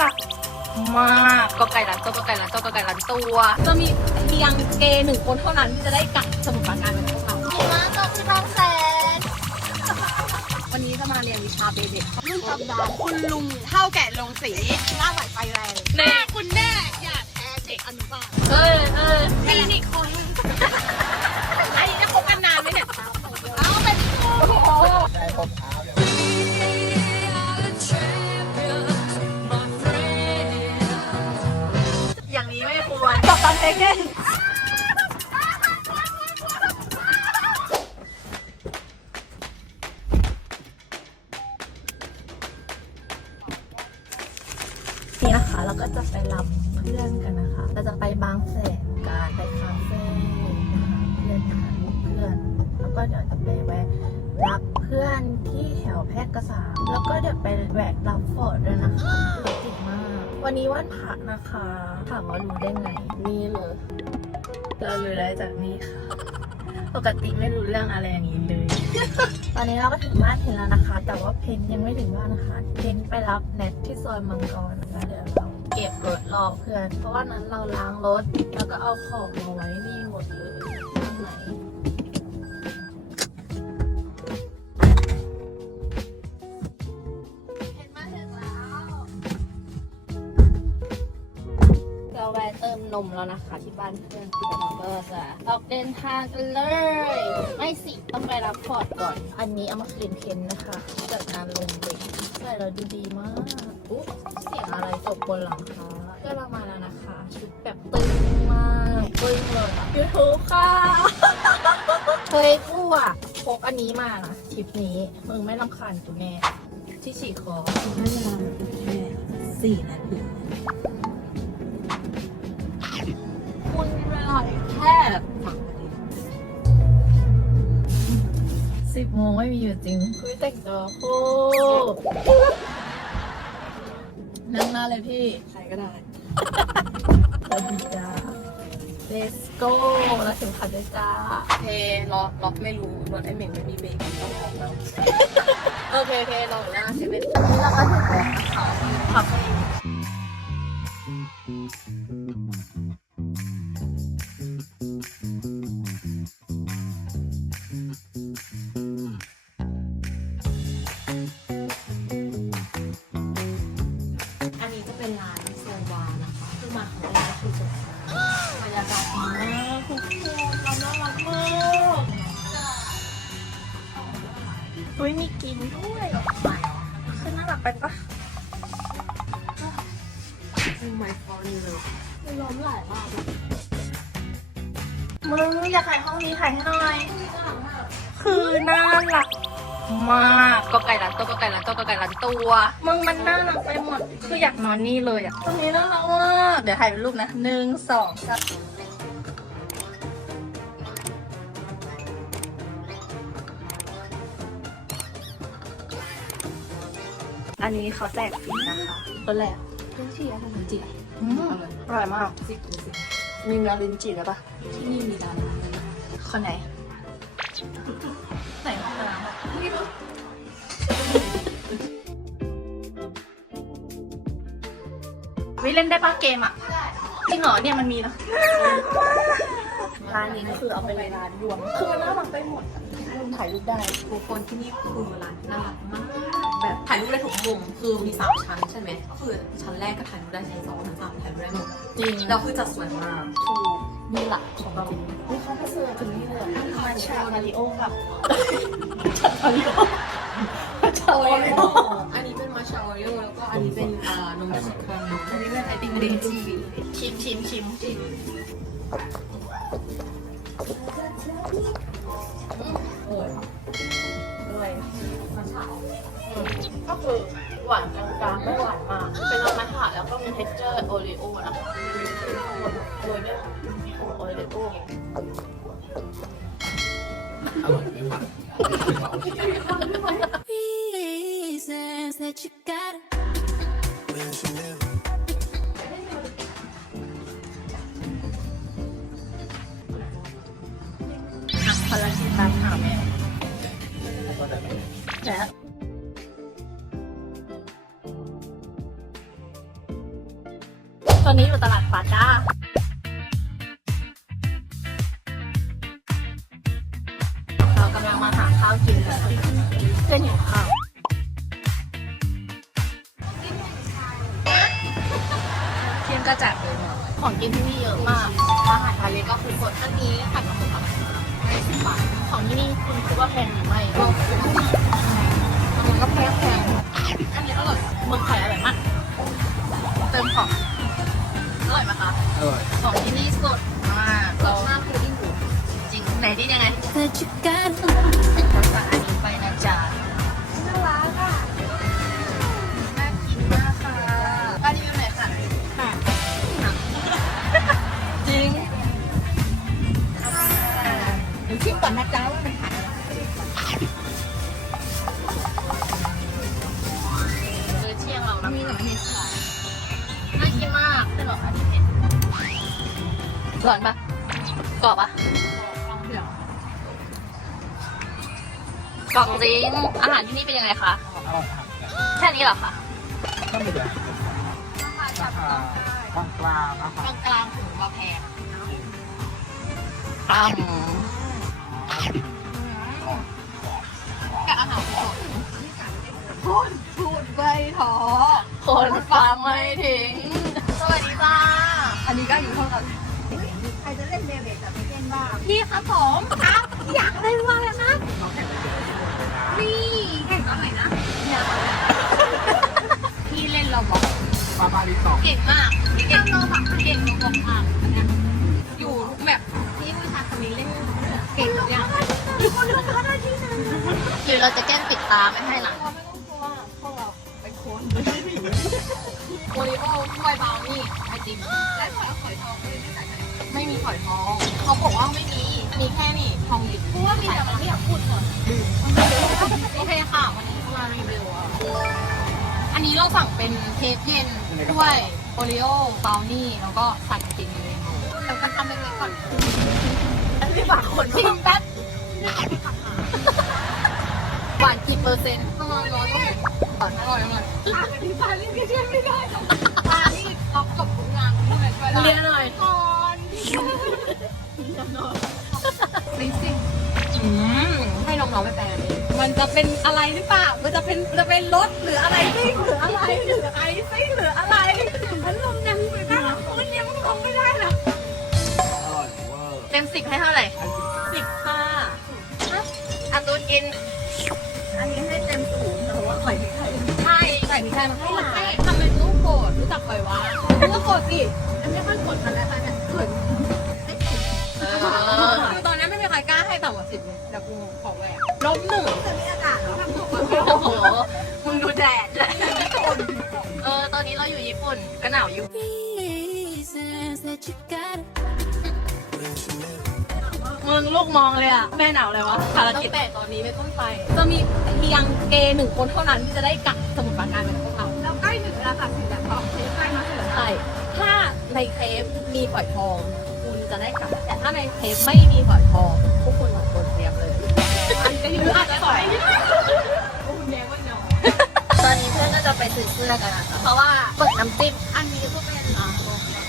รักมากก็ไก่ร้านตัวก็ไก่ร้านตัวก็ไก่ร้านตัว จะมีเพียงเกย์หนึ่งคนเท่านั้นที่จะได้กลับสมุทรปราการเป็นพวกเราหิมะตกที่บางแสนวันนี้จะมาเรียนวิชาเบสิกรุ่นตำดานคุณลุงเท่าแก่ลงสีหน้าไหวไฟแรงแม่คุณแม่อย่าแพ้เด็กอนุบาลเออเออคลินิกคอย ร นะคะ ถามว่ารู้ได้ไง นี่เลยเรารู้ได้จากนี่ค่ะ ปกติไม่รู้เรื่องอะไรอย่างนี้เลย ตอนนี้เราก็ถึงบ้านเพนแล้วนะคะ แต่ว่าเพนยังไม่ถึงบ้านนะคะ เพนไปรับเน็ตที่ซอยมังกรนะคะเดี๋ยวเราเก็บรถรอเพื่อน เพราะว่านั้นเราล้างรถ แล้วก็เอาของมาไว้นี่หมดเลยข้างไหน นมแล้วนะคะ ที่บ้านเพื่อนที่เราก็จะออกเดินทางกันเลย ไม่สิต้องไปรับพอร์ตก่อน อันนี้เอามาคืนเพนนะคะจากงานลงเด็กใส่เราดูดีมากอุ๊ยเสียงอะไรตกบนหลังคาก็เรามาแล้วนะคะ ชุดแบบตึงมากตึงเลยยูทูบค่ะเคยกูอะพกอันนี้มานะทริปนี้มึงไม่รำคาญกูแน่ที่ฉีกคอให้เวลาแค่สี่นาที ค่สิบโมงไม่มีอยู่จริงคุยแต่งตัวโอ้นั่งหน้าเลยพี่ ใครก็ได้สวัสดีจ้า let's go แล้วถึงขัดด้วยจ้าเทล็อกล็อกไม่รู้รถไอเหม่งไม่มีเบรกต้องออกแล้ว โอเคโอเคเราหน้าเซเว่นอันนี้เราก็ถึงแล้วนะคะ อยากถ่ายห้องนี้ถ่ายให้หน่อย คือน่ารักมากก็ไก่ร้านตัวก็ไก่ร้านตัวก็ไก่ร้านตัวมึงมันน่ารักไปหมด คืออยากนอนนี่เลยอะตรงนี้น่ารักมากเดี๋ยวถ่ายเป็นรูปนะหนึ่งสองสามอันนี้เขาแจกฟรีนะคะตัวแรกเพื่อนชีอะไรจีอืมอร่อยมากซิกดูสิมีเนื้อลิ้นจี่ด้วยปะที่นี่มีร้านอะไรนะ คนไหน ไหนห้องน้ำอะไม่รู้วิเล่นได้ปะเกมอะจริงเหรอเนี่ยมันมีนะร้านนี้ก็คือเอาไปเลยร้านรวม คือมันน่ารักไปหมดอะมุมถ่ายรูปได้ทุกคนที่นี่คือร้านน่ารักมาก แบบถ่ายรูปได้ทุกมุม คือมีสามชั้นใช่ไหมก็คือชั้นแรกก็ถ่ายรูปได้ชั้นสองชั้นสามถ่ายรูปได้หมดจริงเราคือจัดสวยมากถูก นี่หลักของจริงนี่เขาไปเสิร์ฟถึงนี่เลยมาชามาริโอกับมาริโอมาชามาริโออันนี้เป็นมาชาโอริโอแล้วก็อันนี้เป็นอ่านมชิคันอันนี้เป็นไอติมเดน reasons that you gotta ภารกิจตามหาแมวและตอนนี้อยู่ตลาดปาจ้า ก็จัดเลยเนาะของกินที่นี่เยอะมากอาหารทะเลก็คือสดอันนี้ผัดกะเพราอะไรไม่สิบบาทของที่นี่คุณคิดว่าแพงหรือไม่ก็มันก็แพงแพงอันนี้อร่อยเมืองไทยอร่อยมากเติมของอร่อยไหมคะอร่อยของที่นี่สดมากเราหน้าคือดิ้งหูจริงไหนดิ้นยังไง ก็ไม่ได้ราคากลางๆนะคกรับลางกลางถึงว่าแพงตั้มกับอาหารสดพูดพูดไปท้อคนฟังไม่ถึงสวัสดีจ้าอันนี้ก็อยู่เท่ากันใครจะเล่นเบเบดแต่ไม่เล่นบ้างพี่คะผมครับอยากเล่นว่าแล้วนะนี่แข่งตอนไหนนะพี่เล่น เราบอกปลาปลาลิสองเก่งมากเก่งมากเก่งมากมากอันเนี้ยอยู่ทุกแบบที่ผู้ชายคนนี้เล่นเก่งทุกอย่างมีคนเลือกได้ที่หนึ่งหรือเราจะแกล้งปิดตาไม่ให้หลังโอริโอ้ถ้วยเบานี่ไอติมและฝอยฝอยทองไม่ได้ใส่ไม่มีฝอยทองเขาบอกว่าไม่มีมีแค่นี่ทองหยิบพูดว่ามีแต่มันไม่อยากพูดก่อนโอเคค่ะวันนี้มารีวิวอะอั นนี้เราสั่งเป็นเค้กเย็นด้วยโอริโอ้บราวนี่แล้วก็สั่งจริงเลยแล้วก็ทำเล็กๆก่อนอันนี้ฝากคนพิมพ์แป๊บหวานกี่เปอร์เซ็นต์ประมาณร้อยก็หวานอร่อยอร่อยปลาที่ล็อกจบทุกงานพูดเลยช่วยเรียนหน่อยก่อนลิซิ่งอืม ให้น้องๆไปแปลเลยมันจะเป็นอะไรหรือเปล่า มันจะเป็นจะเป็นรถหรืออะไรซิ่งหรืออะไรหรือไอซิ่งหรืออะไรพัดลมยังไปบ้างมันยังคงไม่ได้นะอร่อยเวอร์เต็มสิบให้เท่าไหร่สิบค่ะอาตูนกิน อันนี้ให้เต็มสูงแต่ว่าไข่พริกไทยใช่ไก่พริกไทยมันให้หลายทำเป็นลูกโกรธรู้จักไก่ว้าลูกโกรธสิอันไม่ค่อยกดกันแล้วค่ะ สิบเลยเดี๋ยวกูขอแหวกลบหนึ่งแต่มีอากาศแล้วทำถูกกว่าโอ้โหมึงดูแดดเลยเออ ตอนนี้เราอยู่ญี่ปุ่นก็หนาวอยู่ Reasons that you got it. มึงลูกมองเลยอะแม่หนาวเลยวะภารกิจแต่ตอนนี้ไม่ต้นไปจะมีเพียงเกย์หนึ่งคนเท่านั้นที่จะได้กลับสมุทรปราการเป็นพวกเรา แล้วใกล้ถึงแล้วค่ะถึงแล้วของเทปใกล้มาถึงแล้วใช่ ถ้าในเคฟมีฝอยทอง คุณจะได้กลับ แต่ถ้าในเคฟไม่มีฝอยทองพวกคุณ อันก็อยู่อาจจะถอยตอนนี้เพื่อนก็จะไปซื้อเสื้อกันนะคะเพราะว่าเปิดน้ำจิ้มอันนี้ก็เป็นโรงเรีย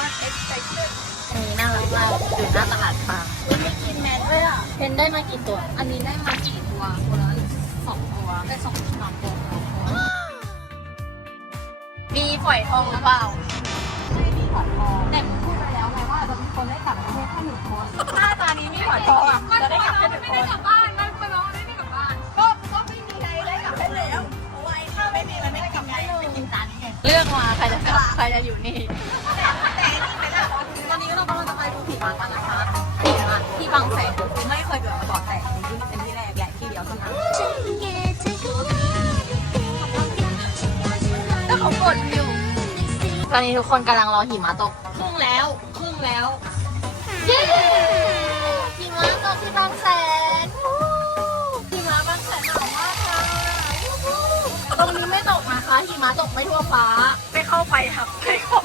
อดเอ็กซ์ไซเอันนี้น่ารักมากอยู่หน้าตลาดปลาไม่กินแมนด้วยอะเพนได้มากี่ตัว อันนี้ได้มาสี่ตัวตัวละสองตัวได้สองสามตัวมีฝอยทองหรือเปล่าไม่มีขอดทองแต่พูดไปแล้วไงว่าจะมีคนได้กลับประเทศแค่หนึ่งคน นี้มีฝอยทองอะจะได้กลับแค่หนึ่งไม่ได้กลับบ้านไม่มาน้องไม่ได้กลับบ้าน ก็ก็ไม่มีใครได้กลับไปแล้วเพราะว่าไอ้ข้าวไม่มีมันไม่ได้กลับไปไปกินจานนี้ไงเลือกมาใครจะกลับใครจะอยู่นี่แต่ไอ้นี่ไปแล้วตอนนี้เรากำลังจะไปดูผีมากันนะคะผีมาที่บางแสนไม่เคยเกิดมาก่อนแต่ที่นี่เป็นที่แรกใหญ่ที่เดียวเท่านั้นก็เขากดอยู่ตอนนี้ทุกคนกำลังรอหิมะตกครึ่งแล้วครึ่งแล้วเย้ ที่บางแสนวู้หิมะบางแสนหนาวมากค่ะวู้ตรงนี้ไม่ตกนะคะหิมะตกไม่ทั่วฟ้า ไม่เข้าไปครับไม่เข้า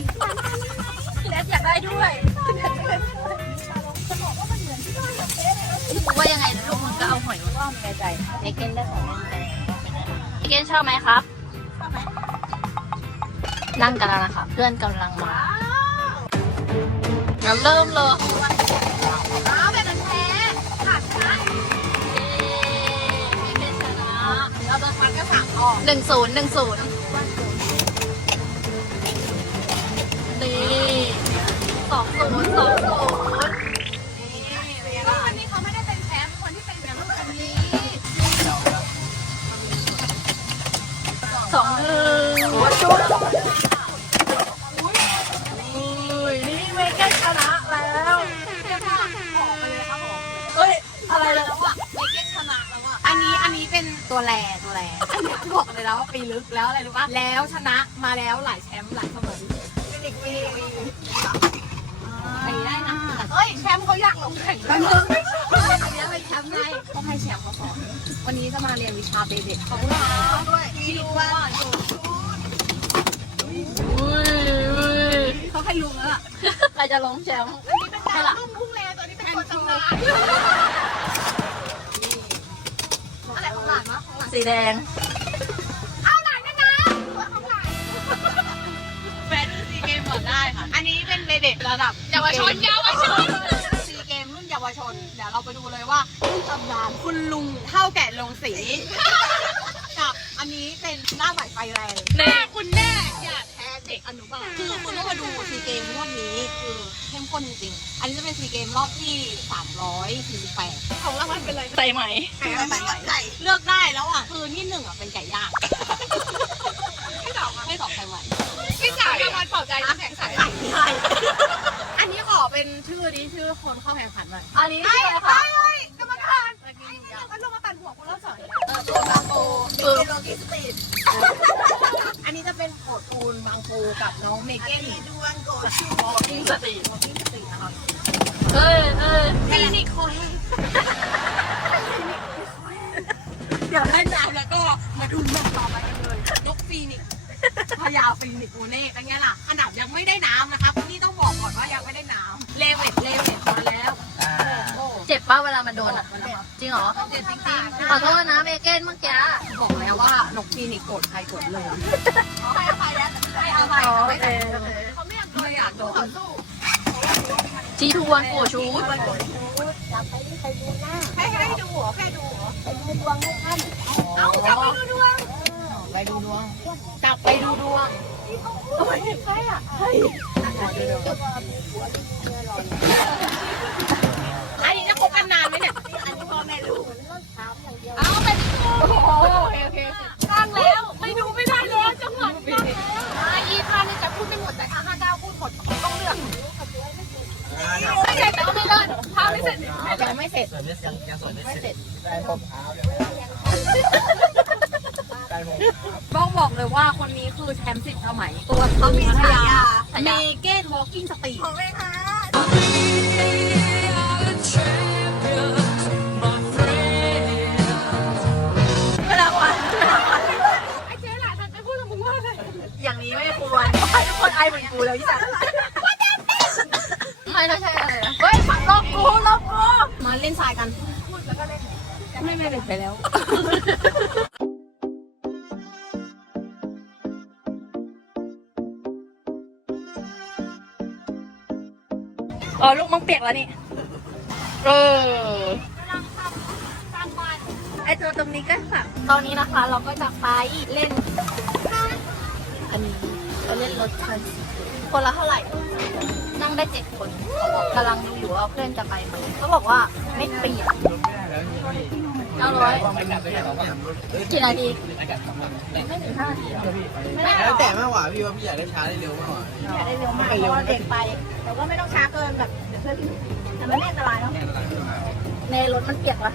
เล่นทรายหลานทำและอยากได้ด้วยว่ายังไงลูกมึงก็เอาหอยมาล่อมในใจมิเกนได้ของเล่นไปมิเกนชอบไหมครับ นั่งกันแล้วนะคะเพื่อนกำลังมางั้นเริ่มเลยอ้าวแบบนั้นแพ้ขาดชนะมิเกนชนะเราโดนฟันก็สั่งออกหนึ่งศูนย์หนึ่งศูนย์ สองศูนย์สองศูนย์ก็วันนี้เขาไม่ได้เป็นแชมป์คนที่เป็นแชมป์คือคนนี้สองหนึ่งอุ้ยนี่เมเกนชนะแล้วเฮ้ยอะไรเลยแล้วอะเมเก้นชนะแล้วอะอันนี้อันนี้เป็นตัวแรตัวแรอันนี้บอกเลยแล้วว่าปีลึกแล้วอะไรรู้ป่ะแล้วชนะมาแล้วหลายแชมป์หลายสมอฟินิกวีวีไปได้นะเฮ้ยแชมป์เขาอยากลงแข่งกันมึงอันนี้เป็นแชมป์ไงต้องให้แชมป์เขาขอวันนี้จะมาเรียนวิชาเบสิกของเราด้วยมีดูว่าอุ้ยอุ้ยเขาให้ลุงแล้วล่ะใครจะลงแชมป์นนี้เป็นดาวรุ่งพุ่งแรงตัวนี้เป็นคนชำนาญอะไรของหลานวะของหลานสีแดง เป็นเด็กระดับเยาวชนเยาวชน ซีเกมรุ่นเยาวชน เดี๋ยวเราไปดูเลยว่ารุ่นตำนานคุณลุงเท่าแก่ลงสี กับอันนี้เป็นหน้าใหม่ไฟแรงแม่คุณแม่อย่าแพ้เด็กอนุบาลคือคุณต้องมาดูซีเกมงวดนี้คือเข้มข้นจริงๆอันนี้จะเป็นซีเกมรอบที่ 348ของรางวัลเป็นอะไรใส่ไหมไก่ไก่ไก่เลือกได้แล้วอะคือที่หนึ่งอะเป็นไก่ย่างที่สองให้สองไข่ใหม่ที่สามรางวัลปลอบใจ อันนี้ขอเป็นชื่อนี้ชื่อคนเข้าแข่งขันหน่อยอันนี้ชื่ออะไรคะกรรมการก็ลงมาปั่นหัวคุณรอบสองเออตัวบางปูเออโลกิสติดอันนี้จะเป็นโกดปูนบางปูกับน้องเมเก้นดวงโกดชูโกดสติโกดสตินะครับเอ้ยเอ้ยคลินิกคอยเดี๋ยวเล่นน้ำแล้วก็มาดูมันต่อไปกันเลยนกฟีนิกซ์ พญาฟีนิกซ์อูเน่เป็นไงล่ะขนาดยังไม่ได้น้ำนะคะคนนี้ต้องบอกก่อนว่ายังไม่ได้น้ำเลเวตเลเวตมาแล้วอ่าโอ้เจ็บป้าเวลามันโดนอะจริงเหรอ เด็ดจริงขอโทษนะเมเกนเมื่อกี้ๆบอกแล้วว่านกฟีนิกซ์โกรธใครโกรธเลยให้อภัยแล้วให้อภัยอ๋อไม่โอเคเขาไม่อยากโดนไม่อยากโดนสู้จีทวนโกชูดแค่ให้ดูเหรอแค่ดูเหรอไปดูดวงให้ท่านเอ้าจับไปดูดวงไป ดูดวงจับไปดูดวงโอ้ยใครอะเฮ้ย แล้วยี่สันไม่ไม่ใช่อะไรนะเฮ้ยลบกูลบกูมาเล่นทรายกัน ไม่ไม่เล่นไปแล้วอ๋อลูกมึงเปียกแล้วนี่ เออไอตัวตรงนี้ก็ค่ะตอนนี้นะคะเราก็จะไปเล่น อันนี้ เราเล่นรถคันสีคนละเท่าไหร่ นั่งได้เจ็ดคนเขาบอกกำลังดูอยู่ว่าเพื่อนจะไปไหมเขาบอกว่าไม่เปียกเก้าร้อยกี่นาทีไม่ถึงห้านาทีหรอไม่หรแล้วอกแต่มากกว่าพี่ว่าพี่อยากได้ช้าได้เร็วมากกว่าอยากได้เร็วมากเพราะว่าเด็กไป แต่ว่าไม่ต้องช้าเกินแบบเดี๋ยวเพื่อนแต่มันไม่อันตรายเนาะในรถมันเปียกละ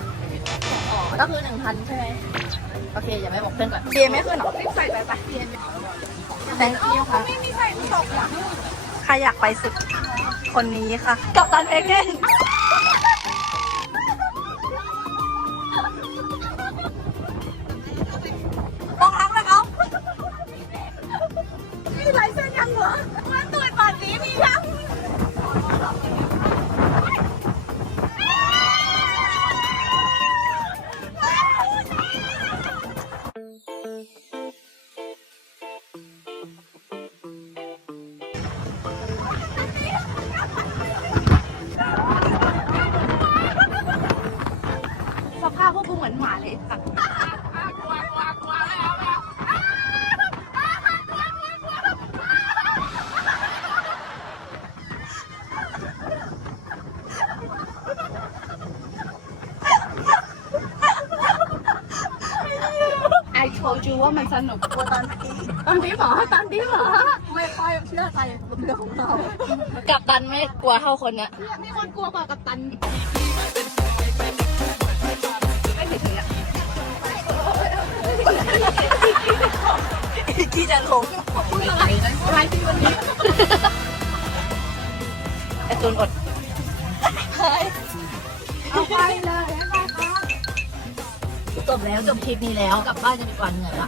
อ๋อก็คือหนึ่งพันใช่ไหมโอเคอย่าไปบอกเพื่อนก่อนเกมไม่ขึ้นหรอใส่ไปไปเกม แต่งคิวค่ะไม่มีใส่ตกใครอยากไปสุดคนนี้ค่ะ กับตันเอเกน สนุกกว่าตอนที่ตอนที่หมอตอนที่หมอไม่ค่อยเชื่อใจเรื่องของเรากับตันไม่กลัวเท่าคนเนี้ยมีคนกลัวกว่ากับตันที่จะลงพูดอะไรอะไรที่วันนี้ไอตูนอดเอาไปเลยจบแล้วจบคลิปนี้แล้วกลับบ้านจะดีกว่าเหนื่อยละ